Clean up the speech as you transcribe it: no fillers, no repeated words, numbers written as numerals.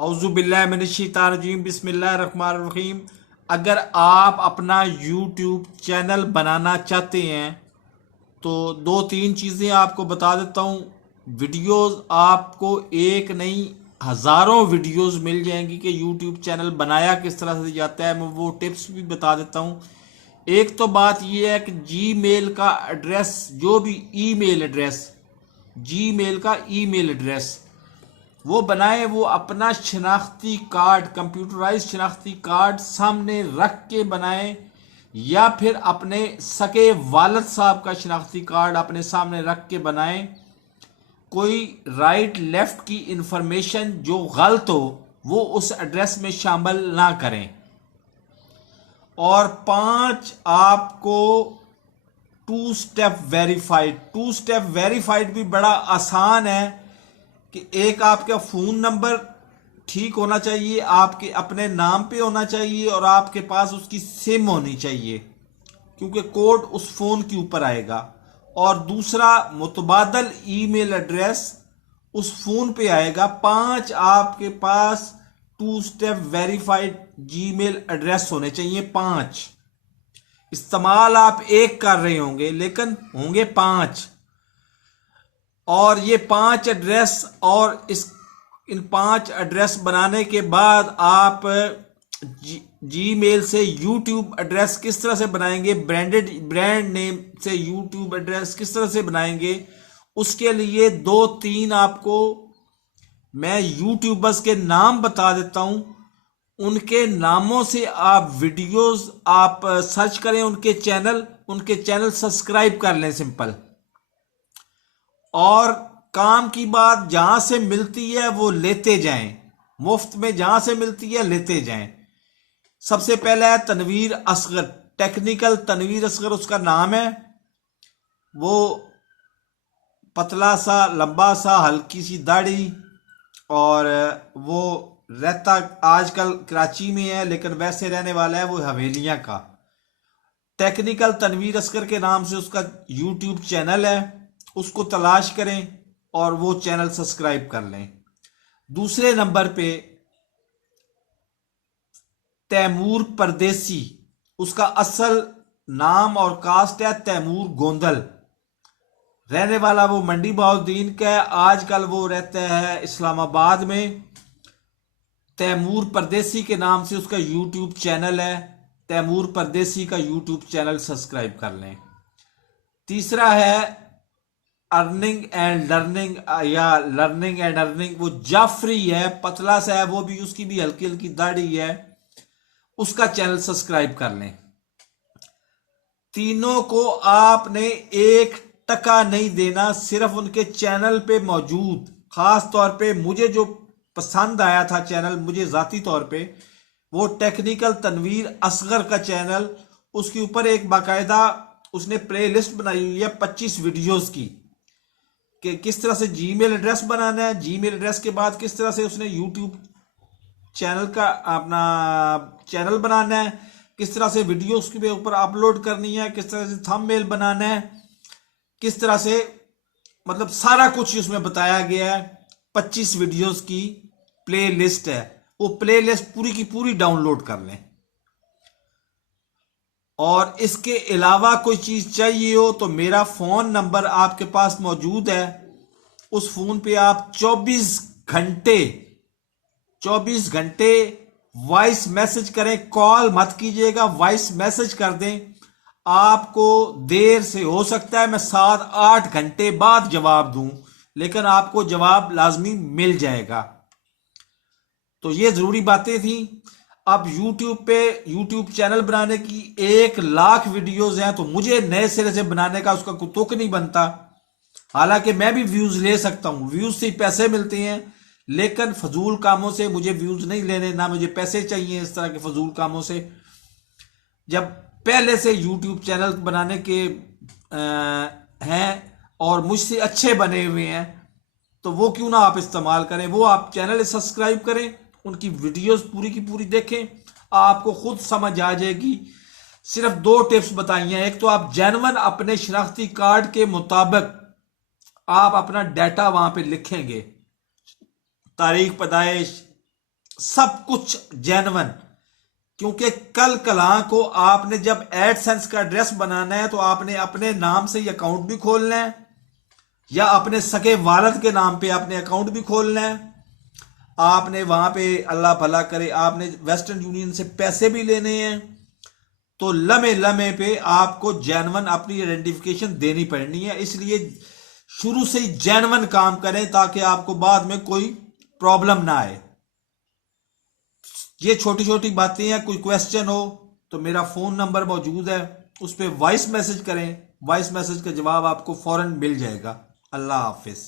औज़ुबिल्लाहिमिनश्शैतानिर्रजीम बिस्मिल्लाहिर्रहमानिर्रहीम। अगर आप अपना यूट्यूब चैनल बनाना चाहते हैं तो दो तीन चीज़ें आपको बता देता हूँ। वीडियोस आपको एक नहीं हज़ारों वीडियोस मिल जाएंगी कि यूट्यूब चैनल बनाया किस तरह से जाता है। मैं वो टिप्स भी बता देता हूँ। एक तो बात यह है कि जीमेल का एड्रेस, जो भी ईमेल एड्रेस, जीमेल का ईमेल एड्रेस वो बनाए, वो अपना शनाख्ती कार्ड, कंप्यूटराइज शनाख्ती कार्ड सामने रख के बनाए, या फिर अपने सके वालिद साहब का शनाख्ती कार्ड अपने सामने रख के बनाए। कोई राइट लेफ्ट की इंफॉर्मेशन जो गलत हो वो उस एड्रेस में शामिल ना करें। और 5 आपको टू स्टेप वेरीफाइड भी बड़ा आसान है कि एक आपका फोन नंबर ठीक होना चाहिए, आपके अपने नाम पे होना चाहिए, और आपके पास उसकी सिम होनी चाहिए क्योंकि कोड उस फोन के ऊपर आएगा। और दूसरा मुतबादल ईमेल एड्रेस उस फोन पे आएगा। 5 आपके पास two step verified Gmail address होने चाहिए। 5 इस्तेमाल आप एक कर रहे होंगे लेकिन होंगे 5। और ये 5 एड्रेस, और इन 5 एड्रेस बनाने के बाद आप जीमेल से यूट्यूब एड्रेस किस तरह से बनाएंगे, ब्रांड नेम से यूट्यूब एड्रेस किस तरह से बनाएंगे, उसके लिए 2-3 आपको मैं यूट्यूबर्स के नाम बता देता हूं। उनके नामों से आप वीडियोस आप सर्च करें, उनके चैनल सब्सक्राइब कर लें, सिंपल। और काम की बात, जहां से मिलती है वो लेते जाएं, मुफ्त में जहां से मिलती है लेते जाएं। सबसे पहला है तनवीर असगर, टेक्निकल तनवीर असगर उसका नाम है। वो पतला सा, लंबा सा, हल्की सी दाढ़ी, और वो रहता आजकल कराची में है लेकिन वैसे रहने वाला है वो हवेलियां का। टेक्निकल तनवीर असगर के नाम से उसका यूट्यूब चैनल है, उसको तलाश करें और वो चैनल सब्सक्राइब कर लें। दूसरे नंबर पे तैमूर परदेसी, उसका असल नाम और कास्ट है तैमूर गोंदल, रहने वाला वो मंडी बहाउद्दीन का है, आजकल वो रहता है इस्लामाबाद में। तैमूर परदेसी के नाम से उसका यूट्यूब चैनल है। तैमूर परदेसी का यूट्यूब चैनल सब्सक्राइब कर लें। तीसरा है अर्निंग एंड लर्निंग, या लर्निंग एंड अर्निंग, वो जाफरी है, पतला सा है वो भी, उसकी भी हल्की हल्की दाढ़ी है, उसका चैनल सब्सक्राइब कर लें। तीनों को आपने 1 टका नहीं देना, सिर्फ उनके चैनल पे मौजूद, खास तौर पे मुझे जो पसंद आया था चैनल, मुझे जाती तौर पे, वो टेक्निकल तनवीर असगर का चैनल। उसके ऊपर एक बाकायदा उसने प्ले लिस्ट बनाई हुई है 25 वीडियोस की, कि किस तरह से जीमेल एड्रेस बनाना है, जीमेल एड्रेस के बाद किस तरह से उसने यूट्यूब चैनल का अपना चैनल बनाना है, किस तरह से वीडियो उसके ऊपर अपलोड करनी है, किस तरह से थंबनेल बनाना है, किस तरह से, मतलब सारा कुछ उसमें बताया गया है। 25 वीडियोस की प्ले लिस्ट है, वो प्ले लिस्ट पूरी की पूरी डाउनलोड कर लें। और इसके अलावा कोई चीज चाहिए हो तो मेरा फोन नंबर आपके पास मौजूद है, उस फोन पे आप 24 घंटे वॉइस मैसेज करें, कॉल मत कीजिएगा, वॉइस मैसेज कर दें। आपको देर से हो सकता है मैं 7-8 घंटे बाद जवाब दूं, लेकिन आपको जवाब लाजमी मिल जाएगा। तो ये जरूरी बातें थी। अब यूट्यूब पे यूट्यूब चैनल बनाने की 1 लाख वीडियोस हैं, तो मुझे नए सिरे से बनाने का उसका कोई तुक नहीं बनता। हालांकि मैं भी व्यूज ले सकता हूं, व्यूज से पैसे मिलते हैं, लेकिन फजूल कामों से मुझे व्यूज नहीं लेने, ना मुझे पैसे चाहिए इस तरह के फजूल कामों से। जब पहले से यूट्यूब चैनल बनाने के हैं और मुझसे अच्छे बने हुए हैं, तो वो क्यों ना आप इस्तेमाल करें। वो आप चैनल सब्सक्राइब करें, उनकी वीडियोस पूरी की पूरी देखें, आपको खुद समझ आ जाएगी। सिर्फ 2 टिप्स बताई हैं। एक तो आप जेन्युइन अपने शनाख्ती कार्ड के मुताबिक आप अपना डाटा वहां पे लिखेंगे, तारीख पैदाइश, सब कुछ जेन्युइन। क्योंकि कल कला को आपने जब एडसेंस का एड्रेस बनाना है तो आपने अपने नाम से ही अकाउंट भी खोलना है या अपने सगे वालिद के नाम पे आपने अकाउंट भी खोलना है। आपने वहां पे अल्लाह भला करे आपने वेस्टर्न यूनियन से पैसे भी लेने हैं तो लम्हे लम्हे पे आपको जेन्युइन अपनी आइडेंटिफिकेशन देनी पड़नी है। इसलिए शुरू से ही जेन्युइन काम करें ताकि आपको बाद में कोई प्रॉब्लम ना आए। ये छोटी छोटी बातें हैं। कोई क्वेश्चन हो तो मेरा फोन नंबर मौजूद है, उस पर वॉइस मैसेज करें, वॉइस मैसेज का जवाब आपको फौरन मिल जाएगा। अल्लाह हाफिज।